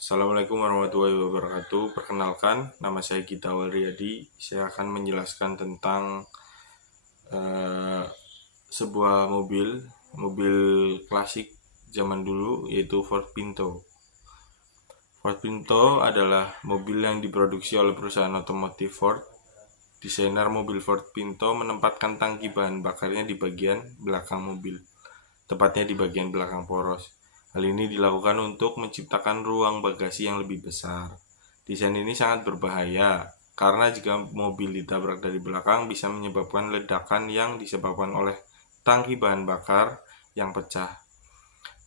Assalamualaikum warahmatullahi wabarakatuh. Perkenalkan, nama saya Gita Walriyadi. Saya akan menjelaskan tentang eh, sebuah mobil klasik zaman dulu, yaitu Ford Pinto. Ford Pinto adalah mobil yang diproduksi oleh perusahaan otomotif Ford. Desainer mobil Ford Pinto menempatkan tangki bahan bakarnya di bagian belakang mobil, tepatnya di bagian belakang poros. Hal ini dilakukan untuk menciptakan ruang bagasi yang lebih besar. Desain ini sangat berbahaya karena jika mobil ditabrak dari belakang bisa menyebabkan ledakan yang disebabkan oleh tangki bahan bakar yang pecah.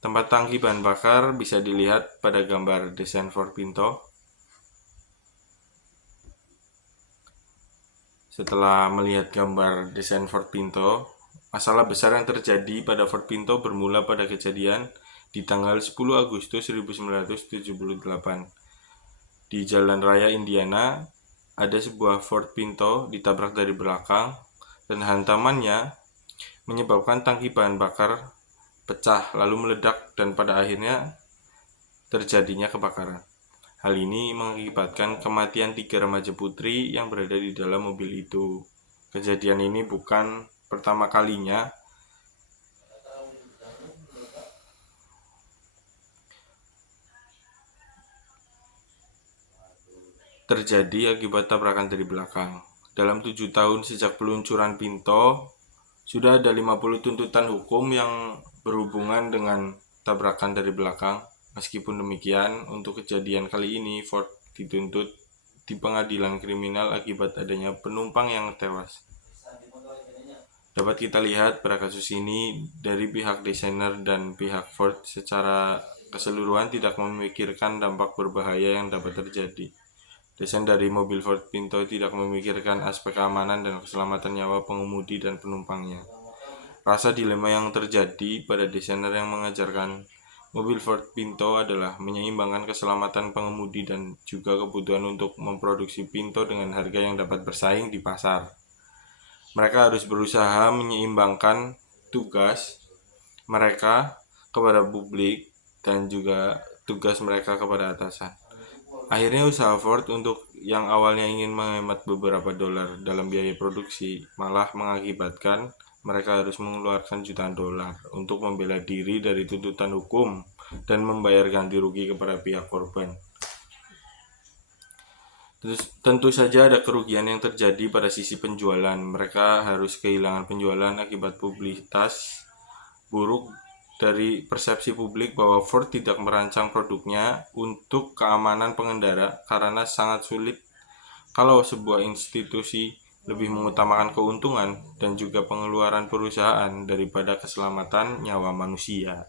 Tempat tangki bahan bakar bisa dilihat pada gambar desain Ford Pinto. Setelah melihat gambar desain Ford Pinto, masalah besar yang terjadi pada Ford Pinto bermula pada kejadian di tanggal 10 Agustus 1978. Di Jalan Raya Indiana, ada sebuah Ford Pinto ditabrak dari belakang dan hantamannya menyebabkan tangki bahan bakar pecah lalu meledak dan pada akhirnya terjadinya kebakaran. Hal ini mengakibatkan kematian 3 remaja putri yang berada di dalam mobil itu. Kejadian ini bukan pertama kalinya terjadi akibat tabrakan dari belakang. Dalam 7 tahun sejak peluncuran Pinto, sudah ada 50 tuntutan hukum yang berhubungan dengan tabrakan dari belakang. Meskipun demikian, untuk kejadian kali ini Ford dituntut di pengadilan kriminal akibat adanya penumpang yang tewas. Dapat kita lihat pada kasus ini dari pihak desainer dan pihak Ford secara keseluruhan tidak memikirkan dampak berbahaya yang dapat terjadi. Desain dari mobil Ford Pinto tidak memikirkan aspek keamanan dan keselamatan nyawa pengemudi dan penumpangnya. Rasa dilema yang terjadi pada desainer yang mengajarkan mobil Ford Pinto adalah menyeimbangkan keselamatan pengemudi dan juga kebutuhan untuk memproduksi Pinto dengan harga yang dapat bersaing di pasar. Mereka harus berusaha menyeimbangkan tugas mereka kepada publik dan juga tugas mereka kepada atasan. Akhirnya usaha Ford untuk yang awalnya ingin menghemat beberapa dolar dalam biaya produksi malah mengakibatkan mereka harus mengeluarkan jutaan dolar untuk membela diri dari tuntutan hukum dan membayar ganti rugi kepada pihak korban. Tentu saja ada kerugian yang terjadi pada sisi penjualan. Mereka harus kehilangan penjualan akibat publisitas buruk dari persepsi publik bahwa Ford tidak merancang produknya untuk keamanan pengendara karena sangat sulit kalau sebuah institusi lebih mengutamakan keuntungan dan juga pengeluaran perusahaan daripada keselamatan nyawa manusia.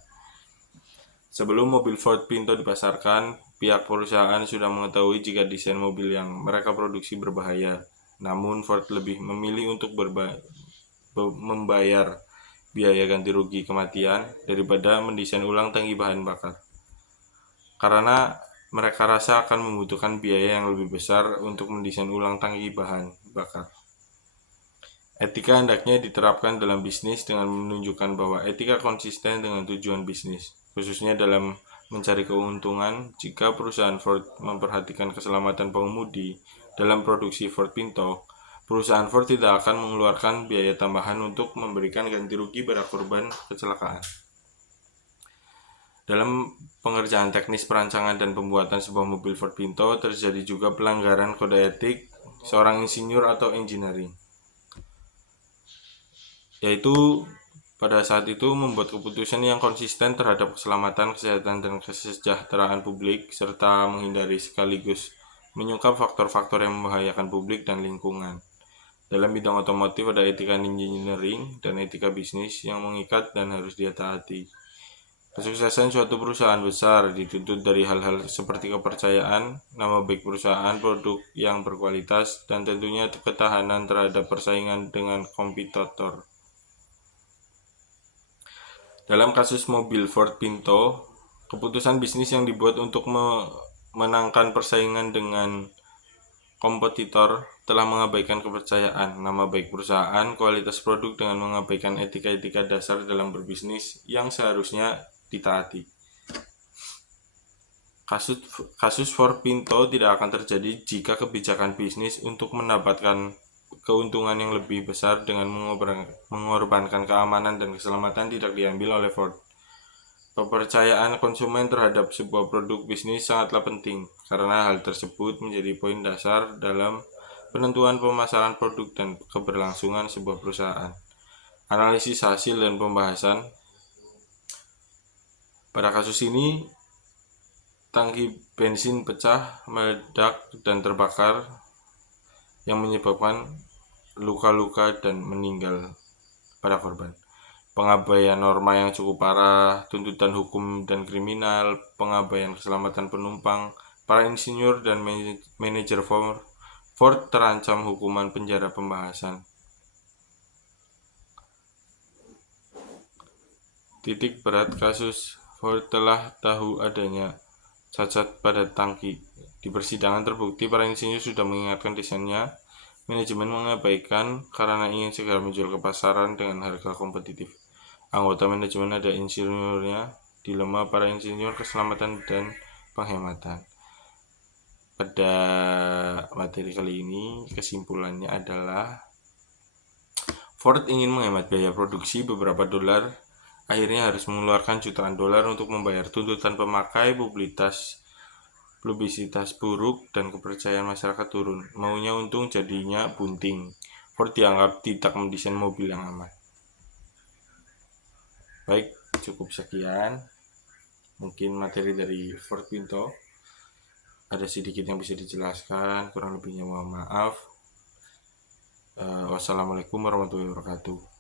Sebelum mobil Ford Pinto dipasarkan, pihak perusahaan sudah mengetahui jika desain mobil yang mereka produksi berbahaya. Namun Ford lebih memilih untuk membayar biaya ganti rugi kematian daripada mendesain ulang tangki bahan bakar. Karena mereka rasa akan membutuhkan biaya yang lebih besar untuk mendesain ulang tangki bahan bakar. Etika hendaknya diterapkan dalam bisnis dengan menunjukkan bahwa etika konsisten dengan tujuan bisnis, khususnya dalam mencari keuntungan. Jika perusahaan Ford memperhatikan keselamatan pengemudi dalam produksi Ford Pinto, perusahaan Ford tidak akan mengeluarkan biaya tambahan untuk memberikan ganti rugi pada korban kecelakaan. Dalam pengerjaan teknis perancangan dan pembuatan sebuah mobil Ford Pinto, terjadi juga pelanggaran kode etik seorang insinyur atau engineering, yaitu pada saat itu membuat keputusan yang konsisten terhadap keselamatan, kesehatan, dan kesejahteraan publik, serta menghindari sekaligus menyungkap faktor-faktor yang membahayakan publik dan lingkungan. Dalam bidang otomotif ada etika engineering dan etika bisnis yang mengikat dan harus ditaati. Kesuksesan suatu perusahaan besar dituntut dari hal-hal seperti kepercayaan, nama baik perusahaan, produk yang berkualitas, dan tentunya ketahanan terhadap persaingan dengan kompetitor. Dalam kasus mobil Ford Pinto, keputusan bisnis yang dibuat untuk memenangkan persaingan dengan kompetitor telah mengabaikan kepercayaan, nama baik perusahaan, kualitas produk dengan mengabaikan etika-etika dasar dalam berbisnis yang seharusnya ditaati. Kasus Ford Pinto tidak akan terjadi jika kebijakan bisnis untuk mendapatkan keuntungan yang lebih besar dengan mengorbankan keamanan dan keselamatan tidak diambil oleh Ford. Kepercayaan konsumen terhadap sebuah produk bisnis sangatlah penting, karena hal tersebut menjadi poin dasar dalam penentuan pemasaran produk dan keberlangsungan sebuah perusahaan. Analisis hasil dan pembahasan. Pada kasus ini, tangki bensin pecah, meledak, dan terbakar yang menyebabkan luka-luka dan meninggal pada korban. Pengabaian norma yang cukup parah, tuntutan hukum dan kriminal, pengabaian keselamatan penumpang, para insinyur dan manajer Ford terancam hukuman penjara pembahasan. Titik berat kasus. Ford telah tahu adanya cacat pada tangki. Di persidangan terbukti para insinyur sudah mengingatkan desainnya. Manajemen mengabaikan karena ingin segera menjual ke pasaran dengan harga kompetitif. Anggota manajemen ada insinyurnya, dilema para insinyur, keselamatan dan penghematan. Pada materi kali ini kesimpulannya adalah Ford ingin menghemat biaya produksi beberapa dolar, akhirnya harus mengeluarkan jutaan dolar untuk membayar tuntutan pemakai, publisitas buruk, dan kepercayaan masyarakat turun. Maunya untung, jadinya bunting. Ford dianggap tidak mendesain mobil yang aman. Baik, cukup sekian mungkin materi dari Ford Pinto. Ada sedikit yang bisa dijelaskan, kurang lebihnya mohon maaf. Wassalamualaikum warahmatullahi wabarakatuh.